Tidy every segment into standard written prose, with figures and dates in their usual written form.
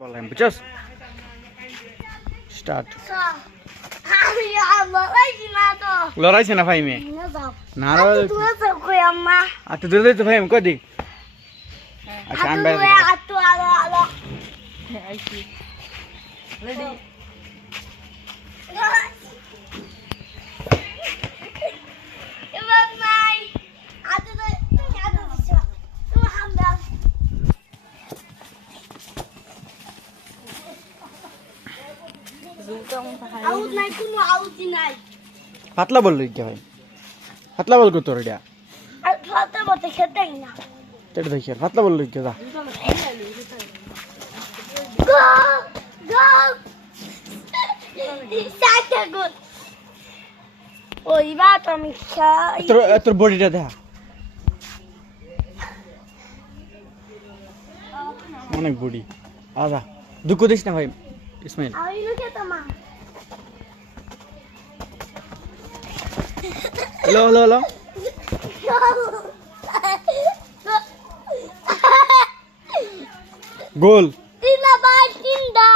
বললাম বুঝছস স্টার্ট লড়াইছে না ভাই মেয়ে না আর তো দূরে তো ভাই কদি আচ্ছা আমি বাইরে পাতলা বল লইতে ভাই পাতলা বল কত রেডা আর ফাটা মতে খেতেই না তেড় দেখি পাতলা বল লইতে যা গো গো সাইতে গো ওই বাত আমি খাই তোর বডিটা দেখা অনেক বডি আজা দুঃখ দিস না ভাই ইসমাইল আই লোকে তোমা হ্যালো হ্যালো হ্যালো গোল তিনা বাই তিনটা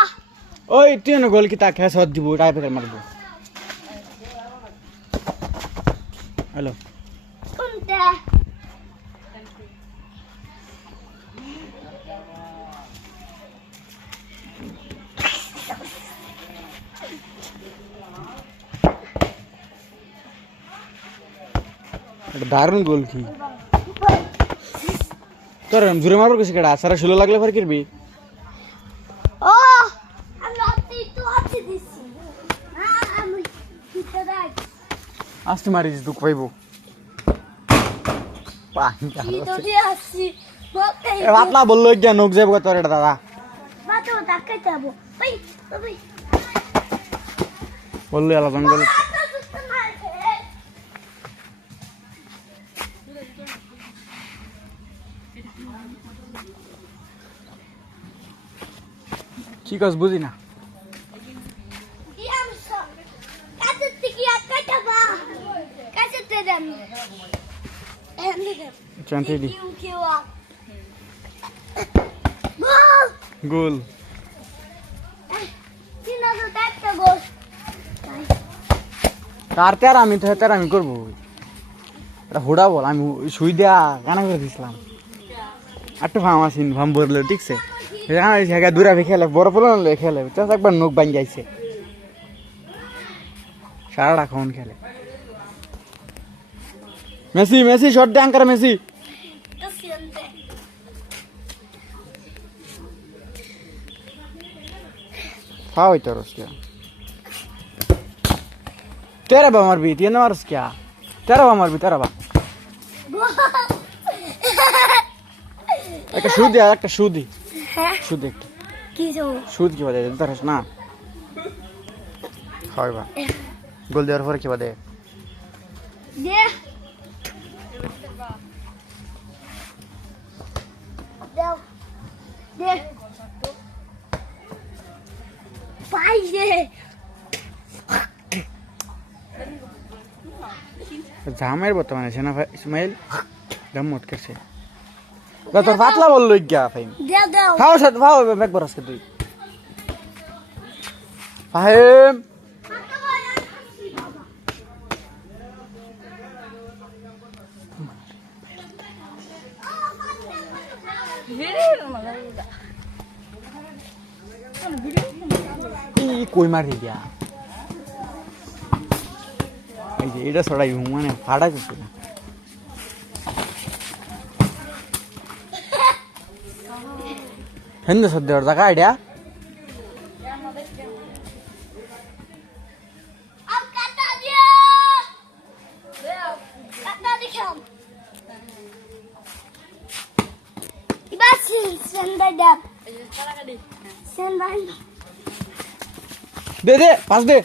ওই তুই না গোল কি তা খেস হদ দিব টাই পেকার মারবো হ্যালো কোনটা এটা দারুণ গোল কি তোর জোরে মারবো কিছু কেডা সারা শুলো লাগলে ফের কিরবি ও আমি অতি তো অতি দিছি আমি কিতে দাই আস্তে মারিস দুঃখ পাইবো কি তো দি আসি বলতে পাতলা বললো গিয়া নোক যাবো তোর এটা দাদা বাতো তাকে যাবো ভাই ভাই বললো এলা জঙ্গল কি কাজ বুঝি না গোল তার আমি তো তার আমি করবো এটা হুড়া বল আমি শুই দেয়া কানা করে দিছিলাম একটু ফার্ম আসিন ফার্ম ভরলে ঠিকছে দূরা খেলে বড় ফলন খেলে একবার নখ বান যাইছে সারাটা খন খেলে মেসি মেসি শট দে আঙ্কার মেসি हाँ वही तो रस क्या तेरा बा मर भी तीन मार रस क्या तेरा बा मर भी तेरा बा एक शूट यार एक शूट ही शूट देख किसो शूट की बात है इधर है ना हाँ बा गोल दे और फर की बात है दे दे पाइए জামের বর্তমানে আছে না ভাই ইসমাইল দম মত করছে না তোর পাতলা বল লই গিয়া ভাই दे दो খাও সাথে খাও ব্যাগ বরাস কে তুই ফাহিম এই কই মারি দিয়া এই যে এটা ছড়াই মানে ফাড়া করছে না হেন সদ্য জায়গা আইডিয়া अब काटा दिया काटा दिखाओ बस सेंडा डब सेंडा দে দে পাস দে